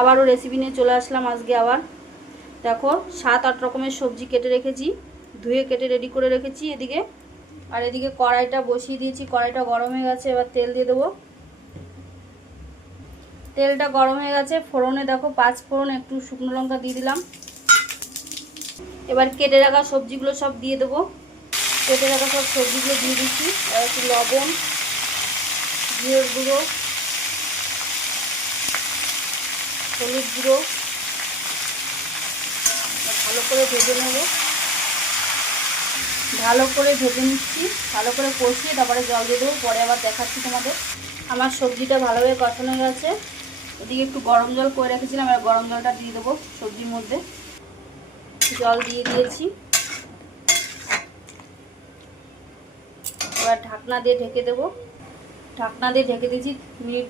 আবারও রেসিপি নিয়ে চলে আসলাম আজকে আবার। দেখো 7-8 রকমের সবজি কেটে রেখেছি, ধুয়ে কেটে রেডি করে রেখেছি এদিকে। আর এদিকে কড়াইটা বসিয়ে দিয়েছি, কড়াইটা গরম হয়ে গেছে। এবার তেল দিয়ে দেবো। তেলটা গরম হয়ে গেছে, ফোড়নে দেখো 5 ফোড়ন, একটু শুকনো লঙ্কা দিয়ে দিলাম। এবার কেটে রাখা সবজিগুলো সব দিয়ে দেবো। কেটে রাখা সব সবজিগুলো দিয়ে দিচ্ছি। আর একটু লবণ, জিরের গুঁড়ো, হলুদ গুঁড়ো ভালো করে ভেজে নেব। ভালো করে ভেজে নিচ্ছি, ভালো করে কষিয়ে তারপরে জল দিয়ে দেবো। পরে আবার দেখাচ্ছি তোমাদের। আমার সবজিটা ভালোভাবে কষানো হয়ে গেছে। এদিকে একটু গরম জল করে রেখেছিলাম, আর গরম জলটা দিয়ে দেবো সবজির মধ্যে। জল দিয়ে দিয়েছি। এবার ঢাকনা দিয়ে ঢেকে দেবো। ঢাকনা দিয়ে ঢেকে দিয়েছি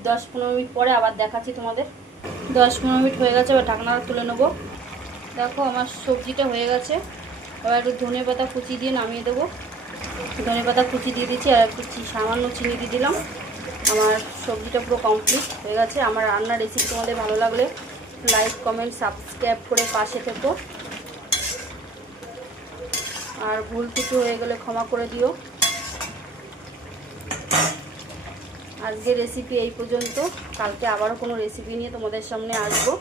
10-15 মিনিট পরে আবার দেখাচ্ছি তোমাদের। 10-15 মিনিট হয়ে গেছে, এবার ঢাকনাটা তুলে নেবো। দেখো আমার সবজিটা হয়ে গেছে। এবার একটু ধনেপাতা কুচি দিয়ে নামিয়ে দেবো। ধনেপাতা কুচি দিয়ে দিচ্ছি, আর একটু সামান্য চিনি দিয়ে দিলাম। আমার সবজিটা পুরো কমপ্লিট হয়ে গেছে। আমার রান্নার রেসিপি তোমাদের ভালো লাগলে লাইক, কমেন্ট, সাবস্ক্রাইব করে পাশে থেকো। আর ভুল কিছু হয়ে গেলে ক্ষমা করে দিও। আজকের রেসিপি এই পর্যন্ত। কালকে আবারও কোনো রেসিপি নিয়ে তোমাদের সামনে আসবো।